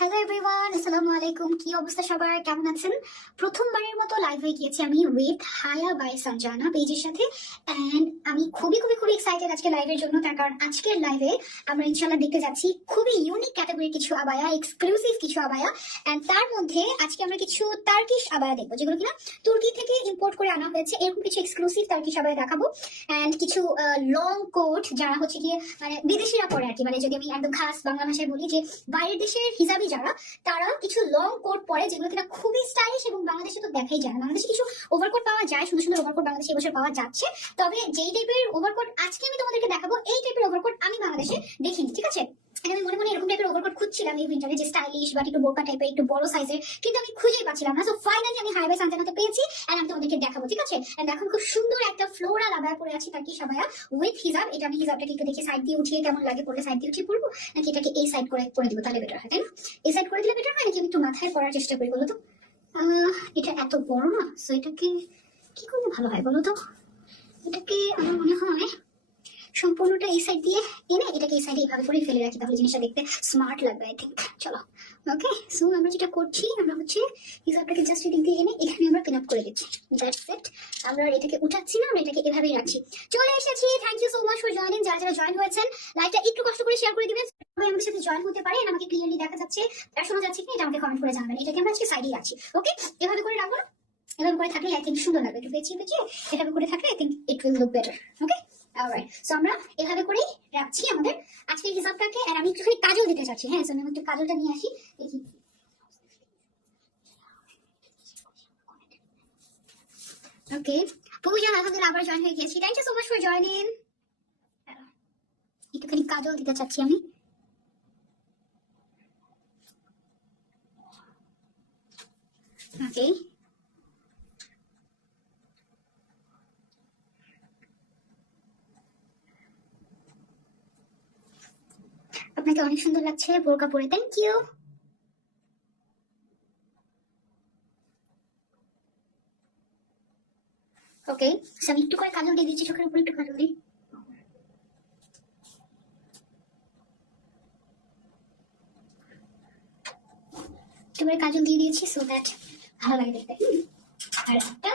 Hello everyone, আসসালামু আলাইকুম। কি অবস্থা সবার, কেমন আছেন? প্রথমবারের মতো লাইভ হয়ে গিয়েছি আমি উইথ হায়া বাই সঞ্জানা পেজের সাথে। এন্ড আমি খুবই খুবই খুবই এক্সাইটেড আজকে লাইভের জন্য, তার কারণ আজকের লাইভে আমরা ইনশাআল্লাহ দেখতে যাচ্ছি খুবই ইউনিক ক্যাটাগরির কিছু আবায়া, এক্সক্লুসিভ কিছু আবায়া। এন্ড তার মধ্যে আজকে আমরা কিছু টার্কিশ আবায়া দেখবো, যেগুলো কিনা তুর্কি থেকে ইম্পোর্ট করে আনা হয়েছে। এরকম কিছু এক্সক্লুসিভ টার্কিশ আবায়া দেখাবো। এন্ড কিছু লং কোট, যারা হচ্ছে গিয়ে মানে বিদেশিরা পরে আর কি, মানে যদি আমি একদম খাস বাংলা ভাষায় বলি যে বাইরের দেশের হিজাবি যারা, তারা কিছু লং কোট পরে, যেগুলো কিনা খুবই স্টাইলিশ এবং বাংলাদেশে তো দেখাই যায় না। বাংলাদেশে কিছু ওভারকোট পাওয়া যায়, সুন্দর সুন্দর ওভারকোট বাংলাদেশে এবছর পাওয়া যাচ্ছে। তবে যেই টাইপের ওভারকোট আজকে আমি তোমাদেরকে দেখাবো, এই টাইপের ওভারকোট আমি বাংলাদেশে দেখিনি, ঠিক আছে? আমি মনে মনে এরকম টাইপের ওভারকোট খুঁজছিলাম এই উইন্টারে, যে স্টাইলিশ বাট একটু বোরকা টাইপের, একটু বড় সাইজের, কিন্তু আমি খুঁজেই পাচ্ছিলাম না। সো ফাইনালি আমি হাই বাই সানজানাতে পেয়েছি এন্ড আমি তোমাদেরকে দেখাবো, ঠিক আছে? এন্ড এখন খুব সুন্দর একটা ফ্লোরাল আবায়া পরে আছি, টার্কিশ আবায়া উইথ হিজাব। এটা আমি হিজাবটাকে একটু দেখি সাইড দিয়ে উঠিয়ে কেমন লাগে, পড়লে সাইড দিয়ে উঠিয়ে পড়বো নাকি এটাকে এই সাইড করে দিব, তাহলে বেটার হয়, তাই না? এই সাইড করে দিলে বেটার হয় নাকি আমি একটু মাথায় পরার চেষ্টা করি, বলো তো? এটা এত বড় না, সো এটাকে কি করলে ভালো হয় বলো তো? এটাকে আমার মনে হয় সম্পূর্ণটা এই সাইড দিয়ে এনে এটাকে এই সাইডে এইভাবে করে ফেলে রাখি, তাহলে জিনিসটা দেখতে স্মার্ট লাগবে আই থিঙ্ক। চলো, ওকে। সো আমরা যেটা করছি, আমরা হচ্ছে হিজাবটাকে জাস্ট এদিক দিয়ে এনে এখানে আমরা পিন আপ করে দিচ্ছি, দ্যাটস ইট। আমরা এটাকে উঠাচ্ছি না, আমরা এটাকে এভাবেই রাখছি। চলে এসেছি, thank you so much for joining. যারা যারা জয়েন হয়েছেন, লাইভটা একটু কষ্ট করে শেয়ার করে দিবেন, আমাদের সাথে জয়েন হতে পারে। আমাকে ক্লিয়ারলি দেখা যাচ্ছে আর শোনা যাচ্ছে কি, এটা আমাকে কমেন্ট করে জানাবেন। এটাকে আমরা আজকে সাইডেই রাখছি, ওকে? এভাবে করে রাখবো, এভাবে করে থাকলে আই থিঙ্ক সুন্দর লাগবে, একটু পেঁচিয়ে পেঁচিয়ে এভাবে করে থাকলে I think it will look better, okay? Alright, so আমরা এভাবে করেই রাখছি আমাদের আজকের হিসাবটাকে। আর আমি একটুখানি কাজল দিতে চাচ্ছি, হ্যাঁ, সো আমি একটু কাজলটা নিয়ে আসি, দেখি। ওকে, পূজা আলহামদুলিল্লাহ আবার জয়েন হয়ে গেছি, thank you so much for joining. একটুখানি কাজল দিতে চাচ্ছি আমি। ওকে, আপনাকে অনেক সুন্দর লাগছে বোরকা পরে, থ্যাংক ইউ। ওকে, আমি একটু করে কাজল দিয়ে দিচ্ছি, চোখের উপরে একটু কাজল দিই। একটু করে কাজল দিয়ে দিয়েছি, সো দ্যাট ভালো লাগে দেখতে। আর একটা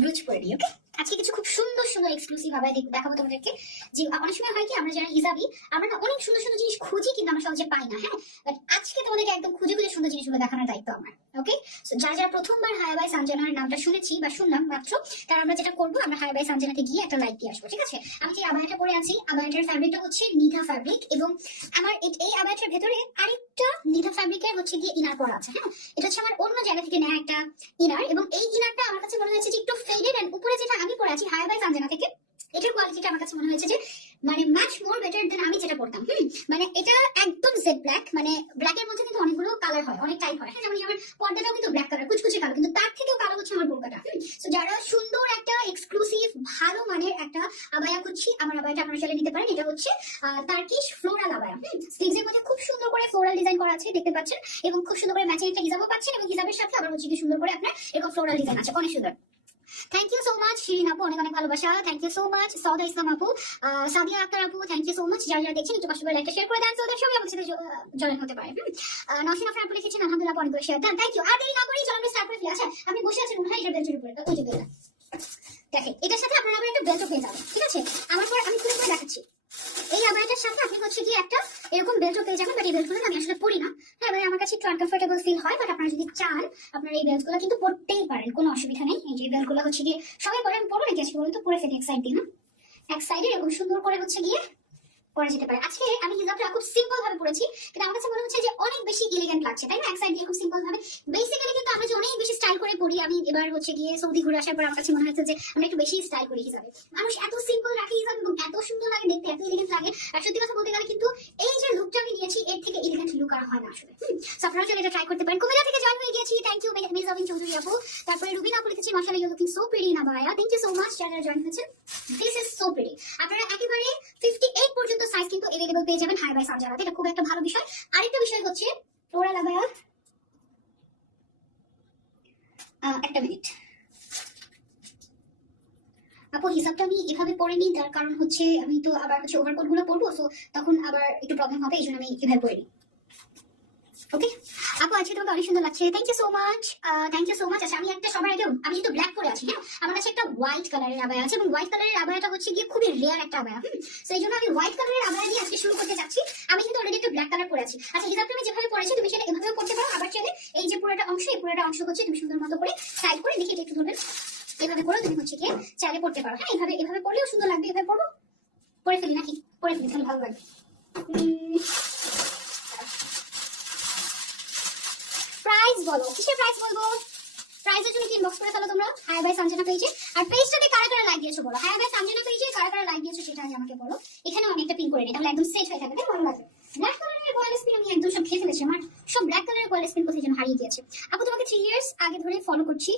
ব্লুজ পরে দিই, ওকে? আজকে কিছু খুব সুন্দর সুন্দর এক্সক্লুসিভ আবায়া দেখাবো তোমাদেরকে। যে অনেক সময় হয় কি, আমরা যারা হিজাবি, আমরা না অনেক সুন্দর সুন্দর জিনিস খুঁজি, কিন্তু আমরা সহজে পাই না, হ্যাঁ? বাট আজকে তোমাদেরকে একদম খুঁজে খুঁজে সুন্দর জিনিসগুলো দেখানোর দায়িত্ব আমার, ওকে? যারা যারা প্রথমবার হায়া বাই সানজানার নামটা শুনেছি বা শুনলাম মাত্র, তারা আমরা যেটা করবো, আমরা হায়া বাই সানজানাতে গিয়ে একটা লাইক দিয়ে আসবো, ঠিক আছে? আমি যে আবায়াটা পরে আছি, আবায়াটার ফ্যাব্রিকটা হচ্ছে নিধা ফ্যাব্রিক, এবং আমার এই আবায়াটার ভেতরে আরেকটা নিধা ফ্যাব্রিকের হচ্ছে গিয়ে ইনার পরা আছে, হ্যাঁ? এটা হচ্ছে আমার অন্য জায়গা থেকে নেওয়া একটা ইনার, এবং এই ইনারটা আমার কাছে মনে হয়েছে যে একটু ফেডেড, এন্ড উপরে যেটা আমি পরে আছি হায়া বাই সানজানা থেকে, এটার কোয়ালিটিটা আমার কাছে মনে হয়েছে যে মানে মাচ মোর বেটার দেন আমি যেটা পড়তাম। মানে এটা একদম জেড ব্ল্যাক, মানে ব্ল্যাকের মধ্যে কিন্তু অনেকগুলো কালার হয়, অনেক টাইপ হয়, হ্যাঁ? যেমন আমার পর্দাটাও কিন্তু ব্ল্যাক কালার, কুচকুচে কালো, কিন্তু তার থেকেও কালো হচ্ছে আমার বোরকাটা। সো যারা সুন্দর একটা এক্সক্লুসিভ ভালো মানের একটা আবায়া খুঁজছি, আমার আবায়াটা আপনারা চলে নিতে পারেন। এটা হচ্ছে টার্কিশ ফ্লোরাল আবায়া। স্লিভসের মধ্যে খুব সুন্দর করে ফ্লোরাল ডিজাইন করা আছে, দেখতে পাচ্ছেন, এবং খুব সুন্দর করে ম্যাচিং একটা হিজাবও পাচ্ছেন, এবং হিজাবের সাথে আবার হচ্ছে কি সুন্দর করে আপনার এরকম ফ্লোরাল ডিজাইন আছে, অনেক সুন্দর। Thank you so much Shirin আপু, অনেক অনেক ভালোবাসা, thank you so much. Sauda Islam আপু, সাদিয়া আক্তার আপু, থ্যাংক ইউ সো মাচ। যারা যারা দেখছেন একটু কষ্ট করে লাইকটা শেয়ার করে দেন, সৌদের সঙ্গে আমার সাথে জয়েন হতে পারে। নওশিন আফরান আপু লিখেছেন আলহামদুলিল্লাহ, অনেক করে শেয়ার দেন, থ্যাংক ইউ। আর দেরি না করেই চলো আমরা স্টার্ট করে ফেলি। আচ্ছা, আপনি বসে আছেন মনে হয় এটা বেঞ্চের উপরে, ওই যে বেলটা দেখেন, এটার সাথে আপনারা আবার একটা বেল্টও পেয়ে যাবেন, ঠিক আছে? আমার পর আমি খুলে করে দেখাচ্ছি। এই আবায়াটার সাথে আপনি হচ্ছে গিয়ে একটা এরকম বেল্টও পেয়ে যাবেন, বাট এই বেল্টগুলো আমি আসলে পরি না, হ্যাঁ? এবারে আমার কাছে একটু আনকমফোর্টেবল ফিল হয়, বাট আপনারা যদি চান আপনারা এই বেল্টগুলো কিন্তু পরতেই পারেন, কোনো অসুবিধা নেই। এই যে বেল্টগুলো হচ্ছে গিয়ে সবাই পরে, আমি পরবো নাকি আজকে বলুন তো? পরে ফেলি এক সাইড দিয়ে, না এক সাইডে এরকম সুন্দর করে হচ্ছে গিয়ে করা যেতে পারে। আজকে আমি হিজাবটা খুব সিম্পল ভাবে পরেছি, কিন্তু আমার কাছে মনে হচ্ছে যে অনেক বেশি এলিগেন্ট লাগছে, তাই না? এক সাইড দিয়ে খুব সিম্পল ভাবে। বেসিক্যালি কিন্তু আমরা যে অনেক বেশি স্টাইল করে পড়ি, আমি এবার হচ্ছে গিয়ে সৌদি ঘুরে আসার পর আমার কাছে মনে হচ্ছে যে আমরা একটু বেশি স্টাইল করি হিসাবে। মানুষ এত সিম্পল রাখে হিসাব, এবং এত সুন্দর লাগে দেখতে, এত এলিগেন্ট লাগে। আর সত্যি কথা বলতে গেলে কিন্তু এই যে লুকটা আমি নিয়েছি, এর থেকে এলিগেন্ট লুক আর হয় না আসলে। সো আপনারা চলে এটা ট্রাই করতে পারেন। কুমিল্লা থেকে জয়েন হয়ে গিয়েছি, থ্যাংক ইউ মেজাবিন চৌধুরী আপু। তারপরে রুবিনা আপু লিখেছি মাশাআল্লাহ you looking so pretty in abaya, thank you so much. যারা জয়েন হয়েছেন, দিস ইজ সো প্রিটি। আপনারা একেবারে 58 পর্যন্ত সাইজ কিন্তু अवेलेबल পেয়ে যাবেন হাই বাই সানজানাতে, এটা খুব একটা ভালো বিষয়। আরেকটা বিষয় হচ্ছে ফ্লোরাল আবায়া, একটা মিনিট আপু, হিসাবটা আমি এভাবে পরে নিই, তার কারণ হচ্ছে আমি তো আবার হচ্ছে ওভারকোট গুলো পরবো, সো তখন আবার একটু প্রবলেম হবে, এই জন্য আমি এভাবে পরে নিই। ওকে আপু আজকে তোমাকে অনেক সুন্দর লাগছে, thank you so much, thank you so much. আচ্ছা আমি একটা সবার আগে, আমি যেহেতু ব্ল্যাক পরে আছি, হ্যাঁ আমার কাছে একটা হোয়াইট কালারের আবায়া আছে এবং হোয়াইট কালারের আবায়াটা হচ্ছে গিয়ে খুবই রেয়ার একটা আবায়া। তো এই জন্য আমি হোয়াইট কালারের আবায়া দিয়ে আজকে শুরু করতে যাচ্ছি। আমি কিন্তু অলরেডি একটা ব্ল্যাক কালার পরে আছি। আচ্ছা হিজাবটা আমি যেভাবে পরেছি তুমি সেটা এভাবেও করতে পারো, আবার চাইলে এই যে পুরোটা অংশ, এই পুরোটা অংশ হচ্ছে তুমি সুন্দর মতো করে সাইড করে দেখে একটু ধরবে, এভাবে করে তুমি হচ্ছে গিয়ে চাইলে পড়তে পারো। হ্যাঁ এভাবে এভাবে পড়লেও সুন্দর লাগবে। এভাবে পড়বো, পরে ফেলি নাকি, পরে ফেলি তাহলে ভালো লাগবে। প্রাইস বলো, কিসের প্রাইস বলবো? প্রাইসের জন্য কি ইনবক্স করে ফেলো তোমরা হাই বাই সঞ্জনা পেজে। আর পেজটাতে কারা কারা লাইক দিয়েছো বলো, হাই বাই সঞ্জনা পেজে কারা কারা লাইক দিয়েছো সেটা আগে আমাকে বলো। এখানেও আমি একটা পিন করে নিই, তাহলে একদম সেট হয়ে থাকবে, ভালো লাগবে। ব্ল্যাক কালারের কয়েল স্পিন আমি একদম সব খেয়ে ফেলেছি, আমার সব ব্ল্যাক কালারের কয়েল স্পিন কোথায় যেন হারিয়ে গিয়েছে। আপু তোমাকে 3 ইয়ার্স আগে ধরে ফলো করছি,